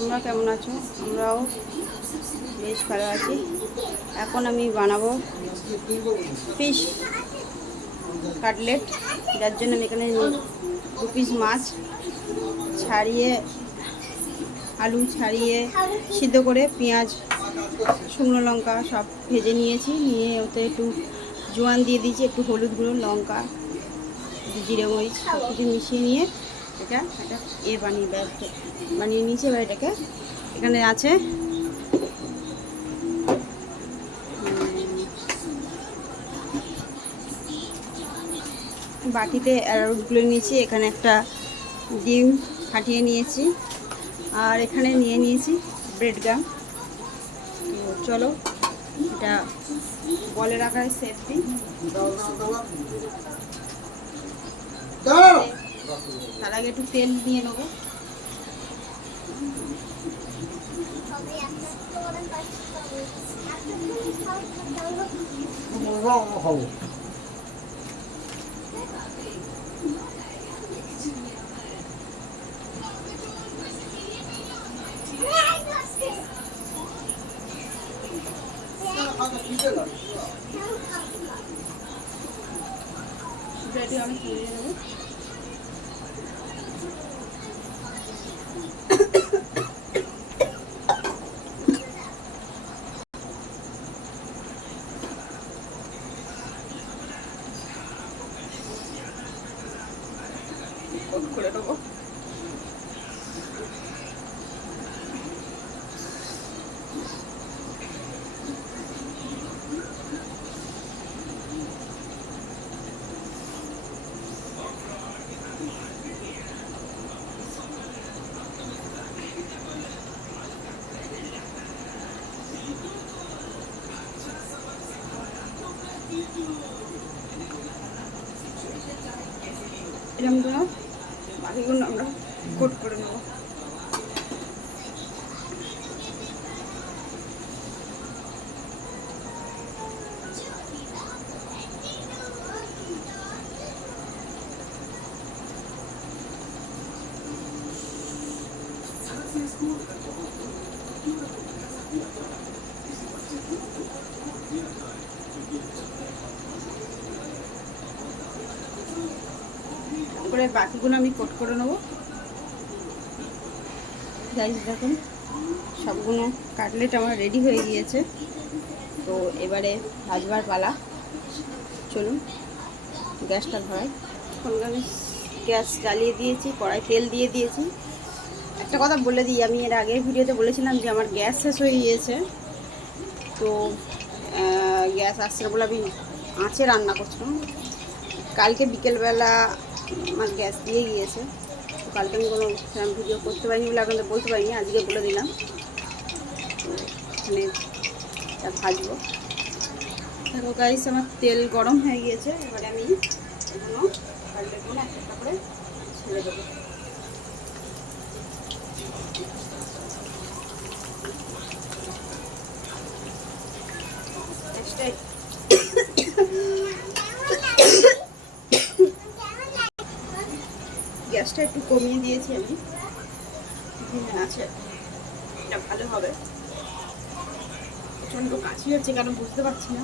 তোমরা কেমন আছো? আমরাও বেশ ভালো আছি। এখন আমি বানাবো ফিশ কাটলেট, যার জন্য আমি এখানে 2 পিস মাছ ছাড়িয়ে, আলু ছাড়িয়ে সিদ্ধ করে, পেঁয়াজ, শুকনো লঙ্কা সব ভেজে নিয়েছি। নিয়ে ওতে একটু জোয়ান দিয়ে দিয়েছি, একটু হলুদ গুঁড়ো, লঙ্কা, একটু জিরে মরিচ সব কিছু মিশিয়ে নিয়ে এটা একটা বানিয়ে নিয়েছি। এবার এটাকে এখানে আছে বাটিতে অ্যারারুট গুলে নিয়েছি, এখানে একটা ডিম ফাটিয়ে নিয়েছি, আর এখানে নিয়ে নিয়েছি ব্রেড গাম। তো চলো এটা বলের আকারে সেপ দিই। তার আগে একটু তেল নিয়ে নেবো। ব্রেডে আমি তুলে নেবো। করে নেবো। এরকম করে বাকিগুলো আমরা কোট করে নেবো। তারপরে বাকিগুলো আমি কোট করে নেবো। গাইস দেখুন, সবগুলো কাটলেট আমার রেডি হয়ে গিয়েছে। তো এবারে ভাজবার পালা। চলুন গ্যাসটা ধরাই। এখন আমি গ্যাস জ্বালিয়ে দিয়েছি, কড়াই তেল দিয়ে দিয়েছি। একটা কথা বলে দিই, আমি এর আগের ভিডিওতে বলেছিলাম যে আমার গ্যাস শেষ হয়ে গিয়েছে। তো গ্যাস আসছে বলে আমি আঁচে রান্না করছিলাম। কালকে বিকেলবেলা আমার গ্যাস দিয়ে গিয়েছে। তো কালকে আমি কোনো ভিডিও করতে পারিনি বলে আপনাদের বলতে পারিনি, আজকে বলে দিলাম। তো এখানে ভাজবো। দেখো গাইস, আমার তেল গরম হয়ে গিয়েছে। এবারে আমি এগুলো কাটলেটগুলো একটা একটা করে ছেড়ে দেবো। গ্যাসটা একটু কমিয়ে দিয়েছি আমি, আছে এটা ভালো হবে। প্রচণ্ড কাশি হচ্ছে, কেন বুঝতে পারছি না।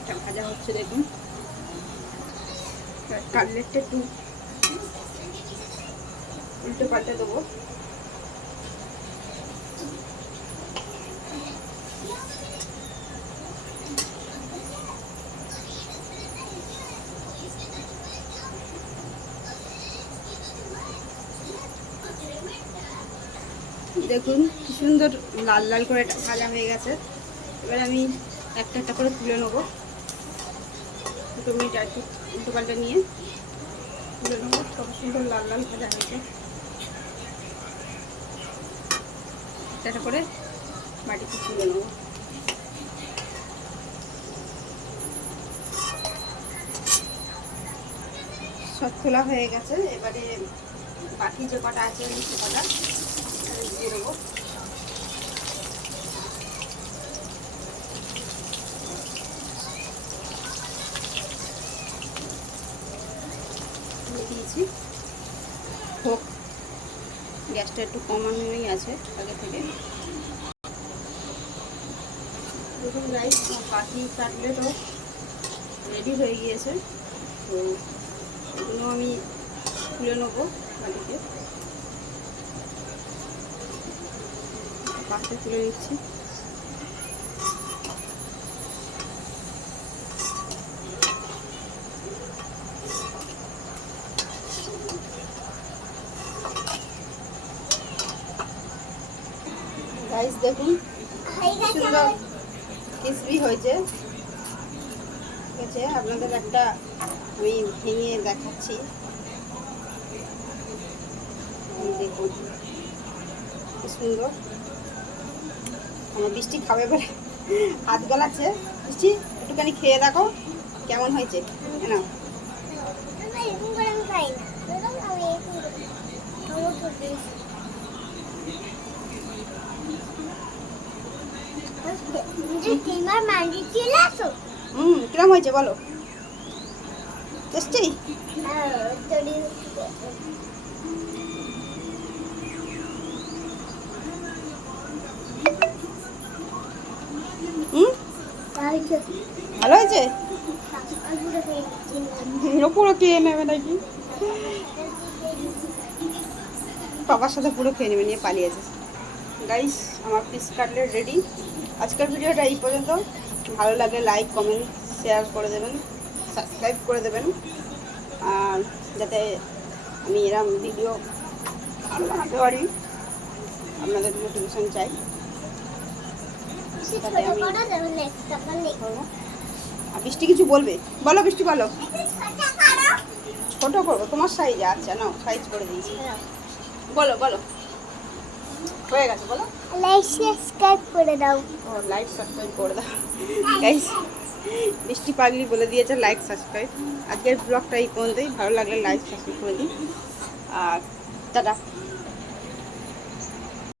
এটা ভাজা হচ্ছে, দেখুন। কাটলেটটা একটু উল্টে পাল্টে দেবো। দেখুন কি সুন্দর লাল লাল করে এটা ভাজা হয়ে গেছে। এবার আমি একটা একটা করে তুলে নেবো। 2 মিনিট আর একটু উল্টো পাল্টা নিয়ে তুলে নেবো। কত সুন্দর লাল লাল ভাজা হয়েছে। একটা করে বাটিতে তুলে নেবো। সব তোলা হয়ে গেছে। এবারে বাকি যে কটা আছে সে কটা দিয়ে দেবো। দিয়ে দিয়েছি। হোক, গ্যাসটা একটু কমানোই আছে আগে থেকে। দেখুন গাইস, পাখি কাটলেটও রেডি হয়ে গিয়েছে। তো এগুলো আমি তুলে নেবো বাড়িতে, পাখি তুলে নিচ্ছি। গাইস দেখুন সুন্দর ক্রিসপি হয়েছে। ঠিক আছে, আপনাদের একটা আমি ভেঙে দেখাচ্ছি। দেখুন কি সুন্দর। আমার বৃষ্টি খাবে বলে হাত গলাচ্ছে। বৃষ্টি একটুখানি খেয়ে দেখো কেমন হয়েছে। না কিরম হয়েছে বলো? টেস্টি? ভালো হয়েছে? পুরো খেয়ে নেবে নাকি? বাবার সাথে পুরো খেয়ে নেবে, নিয়ে পালিয়েছে। গাইস, আমার ফিশ কাটলেট রেডি। আজকের ভিডিওটা এই পর্যন্ত। ভালো লাগলে লাইক, কমেন্ট, শেয়ার করে দেবেন, সাবস্ক্রাইব করে দেবেন, আর যাতে আমি এরকম ভিডিও আরও বানাতে পারি। আপনাদের মোটিভেশন চাই। আর বৃষ্টি কিছু বলবে? বলো বৃষ্টি, বলো। ছোটো করবো তোমার সাইজে? আচ্ছা নাও, সাইজ করে দিয়েছি। বলো বলো, হয়ে গেছে, বলো। লাইক সাবস্ক্রাইব করে দাও। ও, লাইক সাবস্ক্রাইব করে দাও। গাইস, বৃষ্টি পাগলি বলে দিয়েছে লাইক সাবস্ক্রাইব। আজকের ব্লগটা এই পর্যন্তই। ভালো লাগলে লাইক সাবস্ক্রাইব করে দিই। আর টাটা।